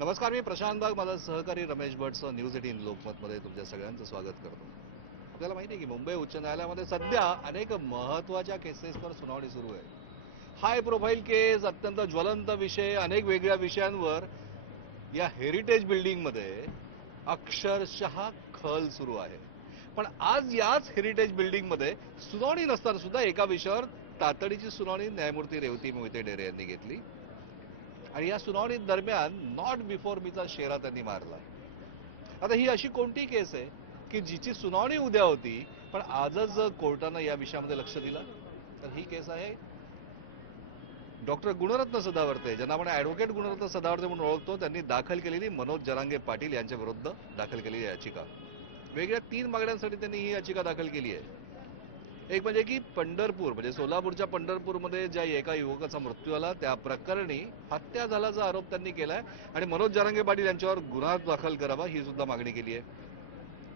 नमस्कार, मी प्रशांत बाग, माझा सहकारी रमेश भटसह न्यूज 18 लोकमतमध्ये तुमच्या सगळ्यांचं स्वागत करतो. आपल्याला माहिती आहे की मुंबई उच्च न्यायालयामध्ये सध्या अनेक महत्त्वाच्या केसेसवर सुनावणी सुरू आहे. हाय प्रोफाईल केस, अत्यंत ज्वलंत विषय, अनेक वेगळ्या विषयांवर या हेरिटेज बिल्डिंगमध्ये अक्षरशः खल सुरू आहे. पण आज याच हेरिटेज बिल्डिंगमध्ये सुनावणी नसताना सुद्धा एका विषयावर तातडीची सुनावणी न्यायमूर्ती रेवती मोहिते डेरे यांनी घेतली आणि या सुनावणी दरम्यान नॉट बिफोर मीचा शेरा त्यांनी मारला. आता ही अशी कोणती केस आहे की जिची सुनावणी उद्या होती पण आजच कोर्टानं या विषयामध्ये लक्ष दिलं? तर ही केस आहे डॉक्टर गुणरत्न सदावर्ते, ज्यांना आपण ॲडव्होकेट गुणरत्न सदावर्ते म्हणून ओळखतो, त्यांनी दाखल केलेली मनोज जरांगे पाटील यांच्या विरुद्ध दाखल केलेली याचिका. वेगळ्या 3 मागण्यांसाठी त्यांनी ही याचिका दाखल केली आहे. एक म्हणजे की पंढरपूर म्हणजे सोलापूरच्या पंढरपूरमध्ये ज्या एका युवकाचा मृत्यू झाला त्या प्रकरणी हत्या झाल्याचा आरोप त्यांनी केलाय आणि मनोज जरांगे पाटील यांच्यावर गुन्हा दाखल करावा ही सुद्धा मागणी केली आहे.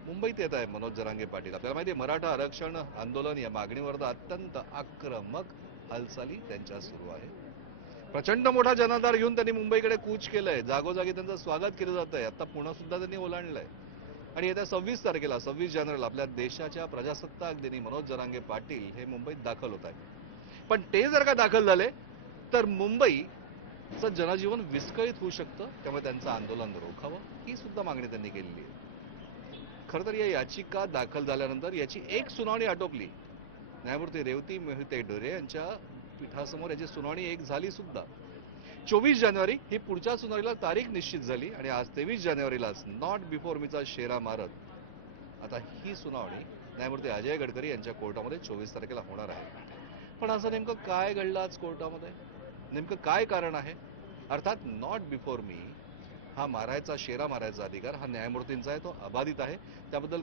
मुंबईत येत आहे मनोज जरांगे पाटील. आपल्याला माहिती आहे मराठा आरक्षण आंदोलन या मागणीवर अत्यंत आक्रमक हालचाली त्यांच्या सुरू आहे. प्रचंड मोठा जनाधार घेऊन त्यांनी मुंबईकडे कूच केलंय. जागोजागी त्यांचं स्वागत केलं जात आहे. आता पुणे सुद्धा त्यांनी ओलांडलंय आणि येत्या 26 तारखेला 26 जानेवारीला आपल्या देशाच्या प्रजासत्ताक दिनी मनोज जरांगे पाटील हे मुंबईत दाखल होत आहेत. पण ते जर का दाखल झाले तर मुंबईचं जनजीवन विस्कळीत होऊ शकतं. त्यामुळे त्यांचं आंदोलन रोखावं ही सुद्धा मागणी त्यांनी केलेली आहे. खरं तर या याचिका दाखल झाल्यानंतर याची एक सुनावणी आटोपली. न्यायमूर्ती रेवती मोहिते डेरे यांच्या पीठासमोर याची सुनावणी एक झाली सुद्धा. 24 जानेवारी ही पुढच्या सुनावणीला तारीख निश्चित झाली आणि आज 23 जानेवारीलाच नॉट बिफोर मीचा शेरा मारत आता ही सुनावणी न्यायमूर्ती अजय गडकरी यांच्या कोर्टामध्ये 24 तारखेला होणार आहे. पण असं नेमकं काय घडलं आज कोर्टामध्ये? नेमकं काय कारण आहे? अर्थात नॉट बिफोर मी हा मारायचा, शेरा मारायचा अधिकार हा न्यायमूर्तींचा आहे, तो अबाधित आहे. त्याबद्दल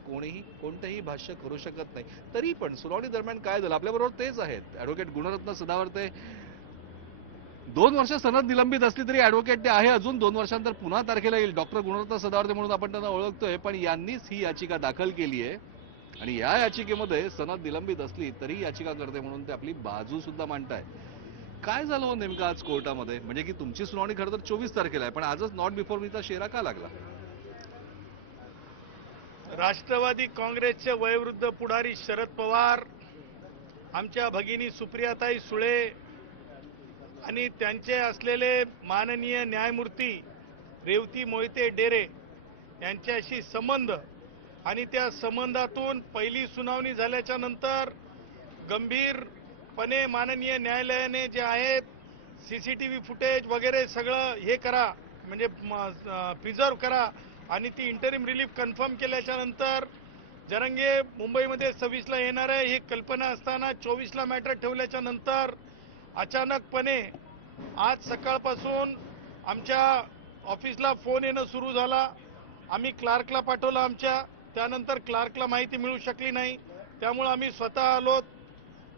कोणतेही भाष्य करू शकत नाही. तरी पण सुनावणी दरम्यान काय झालं आपल्याबरोबर तेच आहेत ॲडव्होकेट गुणरत्न सदावर्ते. 2 वर्ष सनद निलंबित असली तरी ॲडव्होकेट ते आहे अजून. 2 वर्षांतर पुन्हा तारखेला येईल. डॉक्टर गुणरत्न सदावर्ते म्हणून आपण त्यांना ओळखतोय, पण यांनीच ही याचिका दाखल केली आहे आणि या याचिकेमध्ये सनद निलंबित असली तरी याचिकाकर्ते म्हणून ते आपली बाजू सुद्धा मांडताय. काय झालं हो नेमकं आज कोर्टामध्ये? म्हणजे की तुमची सुनावणी खरं तर 24 तारखेला आहे पण आजच नॉट बिफोर मीचा शेरा का लागला? राष्ट्रवादी काँग्रेसचे वयोवृद्ध पुढारी शरद पवार, आमच्या भगिनी सुप्रियाताई सुळे आणि त्यांचे असलेले माननीय न्यायमूर्ती रेवती मोहिते डेरे यांच्याशी संबंध आणि त्या संबंधातून पहिली सुनावणी झाल्याच्या नंतर गंभीरपणे माननीय न्यायालयाने जे आहेत सीसीटीव्ही फुटेज वगैरे सगळं हे करा, म्हणजे प्रिझर्व करा आणि ती इंटरिम रिलीफ कन्फर्म केल्याच्या नंतर जरंगे मुंबईमध्ये 26ला येणार आहे ही कल्पना असताना 24ला मॅटर ठेवल्याच्या नंतर अचानकपणे आज सकाळपासून आमच्या ऑफिसला फोन येणं सुरू झाला. आम्ही क्लार्कला पाठवलं आमच्या, त्यानंतर क्लार्कला माहिती मिळू शकली नाही. त्यामुळे आम्ही स्वतः आलो.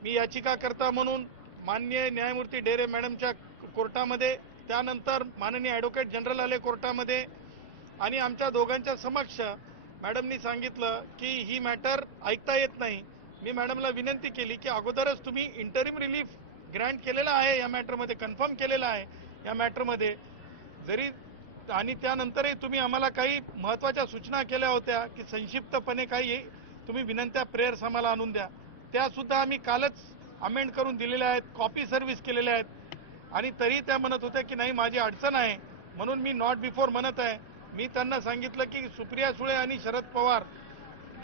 मी याचिकाकर्ता म्हणून माननीय न्यायमूर्ती डेरे मॅडमच्या कोर्टामध्ये, त्यानंतर माननीय ॲडव्होकेट जनरल आले कोर्टामध्ये आणि आमच्या दोघांच्या समक्ष मॅडमनी सांगितलं की ही मॅटर ऐकता येत नाही. मी मॅडमला विनंती केली की अगोदरच तुम्ही इंटरिम रिलीफ ग्रँट केलेला आहे या मॅटरमध्ये, कन्फर्म केलेला आहे या मॅटरमध्ये जरी, आणि त्यानंतरही तुम्ही आम्हाला काही महत्त्वाच्या सूचना केल्या होत्या की संक्षिप्तपणे काही तुम्ही विनंत्या प्रेयर्स आम्हाला आणून द्या, त्यासुद्धा आम्ही कालच अमेंड करून दिलेल्या आहेत, कॉपी सर्व्हिस केलेल्या आहेत. आणि तरी त्या म्हणत होत्या की नाही माझी अडचण आहे म्हणून मी नॉट बिफोर म्हणत आहे. मी त्यांना सांगितलं की सुप्रिया सुळे आणि शरद पवार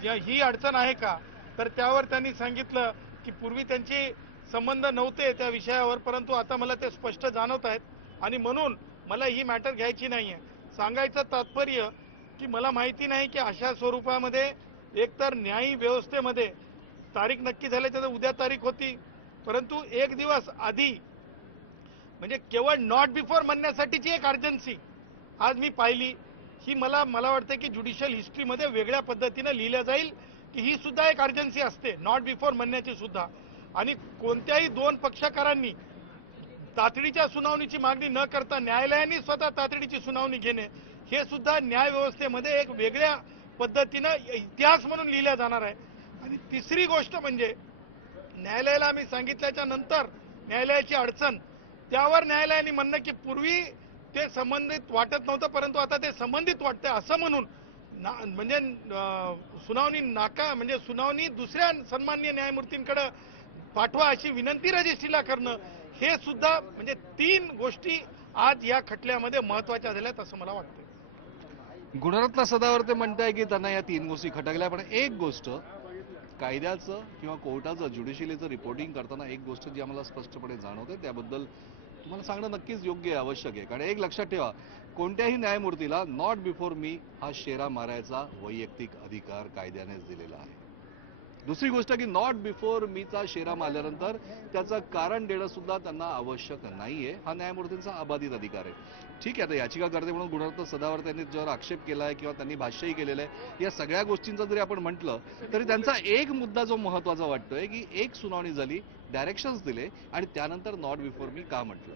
ही अडचण आहे का, तर त्यावर त्यांनी सांगितलं की पूर्वी त्यांचे संबंध नव्हते त्या विषयावर, परंतु आता मला ते स्पष्ट जाणवत आहेत आणि म्हणून मला ही मॅटर घ्यायची नाही आहे. सांगायचं तात्पर्य की मला माहिती नाही की अशा स्वरूपामध्ये एकतर न्यायी व्यवस्थेमध्ये तारीख नक्की झाल्याच्या उद्या तारीख होती, परंतु एक दिवस आधी म्हणजे केवळ नॉट बिफोर म्हणण्यासाठीची एक अर्जन्सी आज मी पाहिली. ही मला वाटतं की ज्युडिशियल हिस्ट्रीमध्ये वेगळ्या पद्धतीनं लिहिलं जाईल की ही सुद्धा एक अर्जन्सी असते नॉट बिफोर म्हणण्याची सुद्धा. आणि कोणत्याही 2 पक्षकारांनी तातडीच्या सुनावणीची मागणी न करता न्यायालयाने स्वतः तातडीची सुनावणी घेणे हे सुद्धा न्याय व्यवस्थेमध्ये एक वेगळ्या पद्धतीनं इतिहास म्हणून लिहिला जाणार आहे. आणि तिसरी गोष्ट म्हणजे न्यायालयाला आम्ही सांगितल्याच्या नंतर न्यायालयाची अडचण, त्यावर न्यायालयाने म्हणणं की पूर्वी ते संबंधित वाटत नव्हतं, परंतु आता ते संबंधित वाटतंय असं म्हणून म्हणजे सुनावणी म्हणजे सुनावणी दुसऱ्या सन्माननीय न्यायमूर्तींकडे पाठवा अशी विनंती रजिस्ट्रीला करणं, हे सुद्धा म्हणजे 3 गोष्टी आज या खटल्यामध्ये महत्वाच्या झाल्यात असं मला वाटतं. गुणरत्न सदावर्ते म्हणताय की त्यांना या 3 गोष्टी खटकल्या, पण एक गोष्ट कायद्याचं किंवा कोर्टाचं ज्युडिशियलीचं रिपोर्टिंग करताना एक गोष्ट जी आम्हाला स्पष्टपणे जाणवते त्याबद्दल तुम्हाला सांगणं नक्कीच योग्य आहे, आवश्यक आहे. कारण एक लक्षात ठेवा, कोणत्याही न्यायमूर्तीला नॉट बिफोर मी हा शेरा मारायचा वैयक्तिक अधिकार कायद्यानेच दिलेला आहे. दुसरी गोष्ट की नॉट बिफोर मीचा शेरा मारल्यानंतर त्याचं कारण देणं सुद्धा त्यांना आवश्यक नाहीये. हा न्यायमूर्तींचा अबाधित अधिकार आहे. ठीक आहे, आता याचिकाकर्ते म्हणून गुणरत्न सदावर्ते यांनी ज्यावर आक्षेप केला आहे किंवा त्यांनी भाष्यही केलेलं आहे, या सगळ्या गोष्टींचं जरी आपण म्हटलं तरी त्यांचा एक मुद्दा जो महत्वाचा वाटतोय की एक सुनावणी झाली, डायरेक्शन्स दिले आणि त्यानंतर नॉट बिफोर मी का म्हटलं.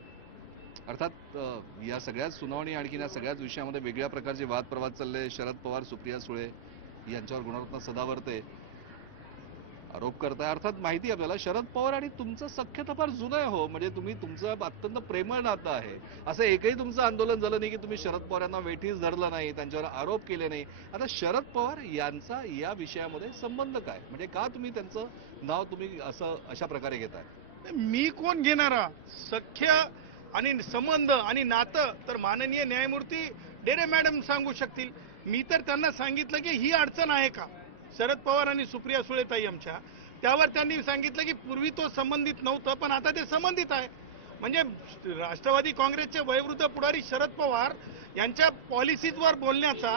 अर्थात या सगळ्याच सुनावणी आणखी या सगळ्याच विषयामध्ये वेगळ्या प्रकारचे वादप्रवाद चालले. शरद पवार, सुप्रिया सुळे यांच्यावर गुणरत्न सदावर्ते आरोप करताय. अर्थात माहिती आहे आपल्याला, शरद पवार आणि तुमचं सख्य तर फार जुनं आहे हो. म्हणजे तुम्ही तुमचं अत्यंत प्रेमळ नातं आहे. असं एकही तुमचं आंदोलन झालं नाही की तुम्ही शरद पवार यांना वेठीस धरलं नाही, त्यांच्यावर आरोप केले नाही. आता शरद पवार यांचा या विषयामध्ये संबंध काय, म्हणजे का तुम्ही त्यांचं नाव तुम्ही असं अशा प्रकारे घेताय? मी कोण घेणारा सख्य आणि संबंध आणि नातं तर माननीय न्यायमूर्ती डेरे मॅडम सांगू शकतील. मी तर त्यांना सांगितलं की ही अडचण आहे का शरद पवार आणि सुप्रिया सुळेताई आमच्या, त्यावर त्यांनी सांगितलं की पूर्वी तो संबंधित नव्हतं पण आता ते संबंधित आहे. म्हणजे राष्ट्रवादी काँग्रेसचे वयोवृद्ध पुढारी शरद पवार यांच्या पॉलिसीजवर बोलण्याचा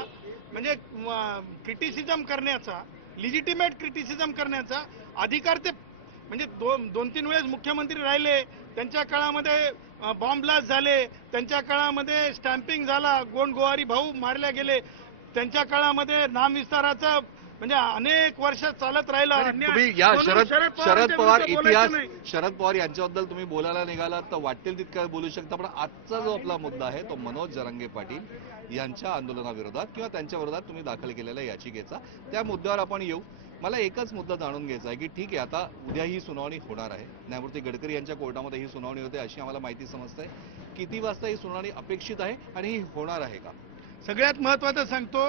म्हणजे क्रिटिसिझम करण्याचा, लिजिटिमेट क्रिटिसिझम करण्याचा अधिकार ते म्हणजे 2-3 वेळेस मुख्यमंत्री राहिले, त्यांच्या काळामध्ये बॉम्ब ब्लास्ट झाले, त्यांच्या काळामध्ये स्टॅम्पिंग झाला, गोंडगोवारी भाऊ मारले गेले, त्यांच्या काळामध्ये नामविस्ताराचं म्हणजे अनेक वर्ष चालत राहिला. तुम्ही या शरद पवार इतिहास शरद पवार यांच्याबद्दल तुम्ही बोलायला निघालात तर वाटेल तितकं बोलू शकता, पण आजचा जो आपला मुद्दा आहे तो मनोज जरांगे पाटील यांच्या आंदोलनाविरोधात किंवा त्यांच्या विरोधात तुम्ही दाखल केलेल्या याचिकेचा, त्या मुद्द्यावर आपण येऊ. मला एकच मुद्दा जाणून घ्यायचा आहे की ठीक आहे, आता उद्या ही सुनावणी होणार आहे, न्यायमूर्ती गडकरी यांच्या कोर्टामध्ये ही सुनावणी होते अशी आम्हाला माहिती समजते. किती वाजता ही सुनावणी अपेक्षित आहे आणि ही होणार आहे का? सगळ्यात महत्वाचं सांगतो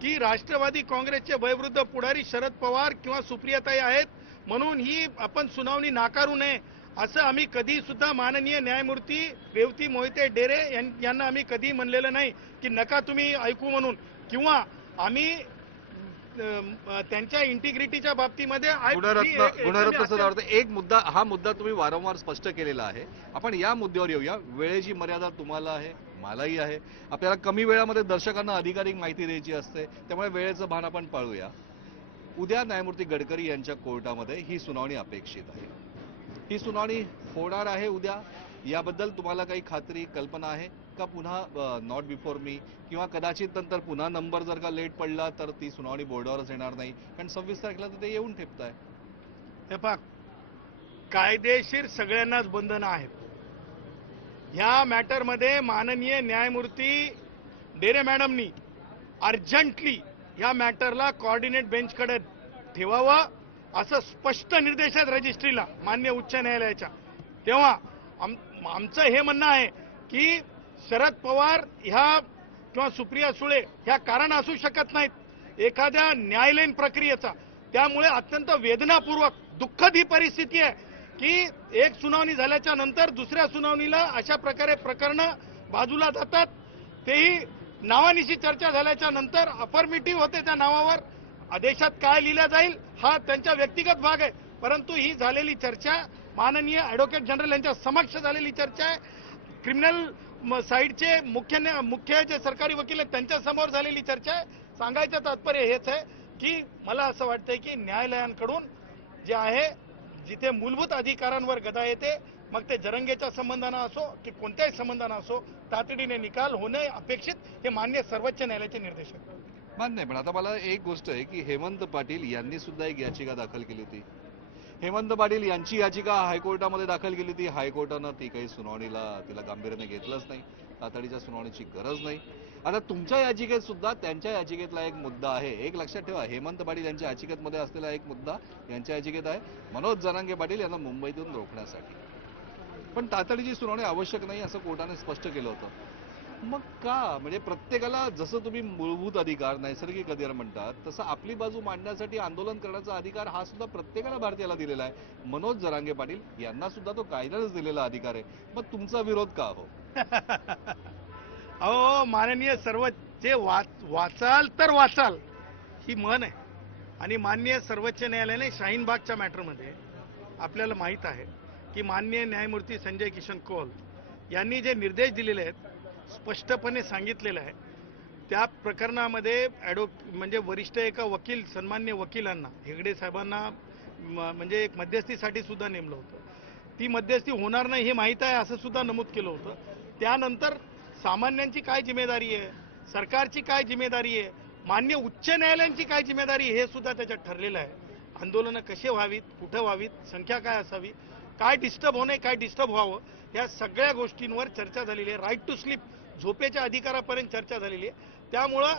की राष्ट्रवादी काँग्रेसचे वयोवृद्ध पुढारी शरद पवार किंवा सुप्रियाताई आहेत म्हणून ही आपण सुनावणी नाकारू नये असं आम्ही कधी सुद्धा माननीय न्यायमूर्ती रेवती मोहिते डेरे यांना आम्ही कधी म्हणलेलं नाही की नका तुम्ही ऐकू म्हणून, किंवा आम्ही त्यांच्या इंटिग्रिटीच्या बाबतीमध्ये गुणरत्न सदावर्ते एक मुद्दा, हा मुद्दा तुम्ही वारंवार स्पष्ट केलेला आहे. आपण या मुद्द्यावर येऊया. वेळेची मर्यादा तुम्हाला आहे, मलाही आहे. आपल्याला कमी वेळामध्ये दर्शकांना अधिकाधिक माहिती द्यायची असते, त्यामुळे वेळेचं भान आपण पाळूया. उद्या न्यायमूर्ती गडकरी यांच्या कोर्टामध्ये ही सुनावणी अपेक्षित आहे. ही सुनावणी होणार आहे उद्या, याबद्दल तुम्हाला काही खात्री कल्पना आहे का? पुन्हा नॉट बिफोर मी किंवा कदाचित नंतर पुन्हा नंबर जर का लेट पडला तर ती सुनावणी बोर्डावरच येणार नाही, कारण 26 तारखेला तर ते येऊन ठेपताय. हे पहा, कायदेशीर सगळ्यांनाच बंधनं आहेत. ह्या मॅटरमध्ये माननीय न्यायमूर्ती डेरे मॅडमनी अर्जंटली या मॅटरला कोऑर्डिनेट बेंचकडे ठेवावं असं स्पष्ट निर्देश आहेत रजिस्ट्रीला मान्य उच्च न्यायालयाच्या. तेव्हा आमचं हे म्हणणं आहे की शरद पवार ह्या किंवा सुप्रिया सुळे ह्या कारण असू शकत नाहीत एखाद्या न्यायालयीन प्रक्रियेचा. त्यामुळे अत्यंत वेदनापूर्वक दुःखद ही परिस्थिती आहे की एक सुनावणी झाल्याच्या नंतर दुसऱ्या सुनावणीला अशा प्रकारे प्रकरणं बाजूला जातात, तेही नावानिशी चर्चा झाल्याच्या नंतर अफर्मेटिव्ह होते त्या नावावर. आदेशात काय लिहिलं जाईल हा त्यांच्या व्यक्तिगत भाग आहे, परंतु ही झालेली चर्चा माननीय ॲडव्होकेट जनरल यांच्या समक्ष झालेली चर्चा आहे. क्रिमिनल साईडचे मुख्य जे सरकारी वकील आहेत त्यांच्या समोर झालेली चर्चा आहे. सांगायचं तात्पर्य हेच आहे की मला असं वाटतंय की न्यायालयांकडून जे आहे जिथे मूलभूत अधिकारांवर गदा येते, मग ते जरंगेच्या संबंधानं असो की कोणत्याही संबंधानं असो, तातडीने निकाल होणे अपेक्षित हे मान्य सर्वोच्च न्यायालयाचे निर्देश आहेत. मान्य आहे, पण आता मला एक गोष्ट आहे की हेमंत पाटील यांनी सुद्धा एक याचिका दाखल केली होती. हेमंत पाटील यांची याचिका हायकोर्टामध्ये दाखल केली होती. हायकोर्टानं ती काही सुनावणीला तिला गांभीर्याने घेतलंच नाही, तातडीच्या सुनावणीची गरज नाही. आता तुमच्या याचिकेत सुद्धा त्यांच्या याचिकेतला एक मुद्दा आहे. एक लक्षात ठेवा, हेमंत पाटील यांच्या याचिकेमध्ये असलेला एक मुद्दा यांच्या याचिकेत आहे मनोज जरांगे पाटील यांना मुंबईतून रोखण्यासाठी. पण तातडीची सुनावणी आवश्यक नाही असं कोर्टाने स्पष्ट केलं होतं. मग का म्हणजे प्रत्येकाला जसं तुम्ही मूलभूत अधिकार नैसर्गिक अधिकार म्हणतात तसं आपली बाजू मांडण्यासाठी आंदोलन करण्याचा अधिकार हा सुद्धा प्रत्येकाला भारतीयाला दिलेला आहे. मनोज जरांगे पाटील यांना सुद्धा तो कायद्यानेच दिलेला अधिकार आहे. मग तुमचा विरोध का हो? अहो माननीय सर्व जे वाचाल तर वाचाल ही म्हण आहे. आणि माननीय सर्वोच्च न्यायालयाने शाहीनबागच्या मॅटरमध्ये आपल्याला माहीत आहे की माननीय न्यायमूर्ती संजय किशन कौल यांनी जे निर्देश दिलेले आहेत स्पष्टपणे सांगितलेलं आहे. त्या प्रकरणामध्ये म्हणजे वरिष्ठ एका वकील सन्मान्य वकिलांना हेगडे साहेबांना म्हणजे एक मध्यस्थीसाठी सुद्धा नेमलं होतं. ती मध्यस्थी होणार नाही हे माहीत आहे असं सुद्धा नमूद केलं होतं. त्यानंतर सामान्यांची काय जिम्मेदारी आहे, सरकारची काय जिम्मेदारी आहे, मान्य उच्च न्यायालयांची काय जिम्मेदारी हे सुद्धा त्याच्यात ठरलेलं आहे. आंदोलनं कसे व्हावीत, कुठं व्हावीत, संख्या काय असावी, काय डिस्टर्ब होणे, काय डिस्टर्ब व्हावं, या सगळ्या गोष्टींवर चर्चा झालेली आहे. राईट टू स्लीप झोपेच्या अधिकारापर्यंत चर्चा झालेली आहे. त्यामुळं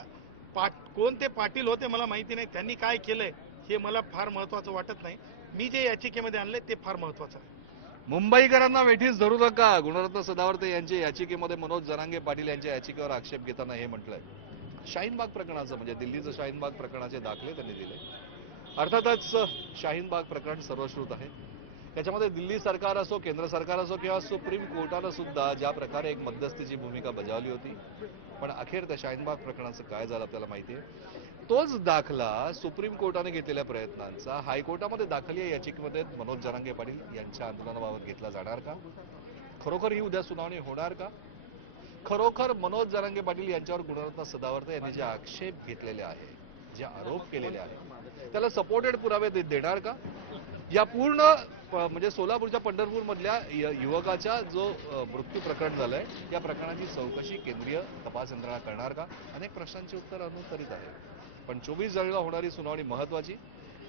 कोण ते पाटील होते मला माहिती नाही, त्यांनी काय केलंय हे मला फार महत्वाचं वाटत नाही. मी जे याचिकेमध्ये आणले ते फार महत्वाचं आहे. मुंबईकरांना वेठीस धरू नका, गुणरत्न सदावर्ते यांच्या याचिकेमध्ये मनोज जरांगे पाटील यांच्या याचिकेवर आक्षेप घेताना हे म्हटलंय. शाहीनबाग प्रकरणाचं म्हणजे दिल्लीचं शाहीनबाग प्रकरणाचे दाखले त्यांनी दिले. अर्थातच शाहीनबाग प्रकरण सर्वश्रुत आहे. त्याच्यामध्ये दिल्ली सरकार असो, केंद्र सरकार असो किंवा सुप्रीम कोर्टानं सुद्धा ज्या प्रकारे एक मध्यस्थीची भूमिका बजावली होती, पण अखेर त्या शाहीनबाग प्रकरणाचं काय झालं आपल्याला माहिती आहे. तोच दाखला सुप्रीम कोर्टाने घेतलेल्या प्रयत्नांचा हायकोर्टामध्ये दाखल या याचिकेमध्ये मनोज जरांगे पाटील यांच्या आंदोलनाबाबत घेतला जाणार का? खरोखर ही उद्या सुनावणी होणार का? खरोखर मनोज जरांगे पाटील यांच्यावर गुणरत्न सदावर्ते यांनी जे आक्षेप घेतलेले आहे, जे आरोप केलेले आहेत, त्याला सपोर्टेड पुरावे देणार का? या पूर्ण म्हणजे सोलापूरच्या पंढरपूर मधल्या युवकाच्या जो मृत्यू प्रकरण झालंय या प्रकरणाची चौकशी केंद्रीय तपास यंत्रणा करणार का? अनेक प्रश्नांची उत्तर अनुत्तरित आहे. पण 24 जानेवारीला होणारी सुनावणी महत्वाची.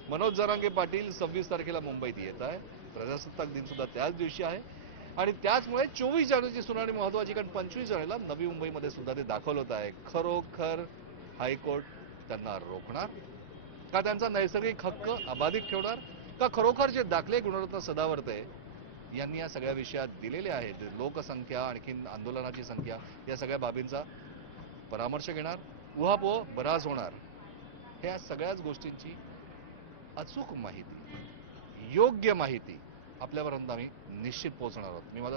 मनोज जरांगे पाटील 26 तारखेला मुंबईत येत आहे. प्रजासत्ताक दिन सुद्धा त्याच दिवशी आहे आणि त्याचमुळे 24 जानेवारीची सुनावणी महत्वाची, कारण 25 जानेवारीला नवी मुंबईमध्ये सुद्धा ते दाखल होत आहे. खरोखर हायकोर्ट त्यांना रोखणार का? त्यांचा नैसर्गिक हक्क अबाधित ठेवणार का? खरोखर जे दाखले गुणरत्न सदावर्ते यांनी या सगळ्या विषयात दिलेले आहेत, लोकसंख्या, आणखीन आंदोलनाची संख्या, या सगळ्या बाबींचा परामर्श घेणार, उहापोह बराच होणार. ह्या सगळ्याच गोष्टींची अचूक माहिती, योग्य माहिती आपल्यापर्यंत आम्ही निश्चित पोहोचणार आहोत. मी माझा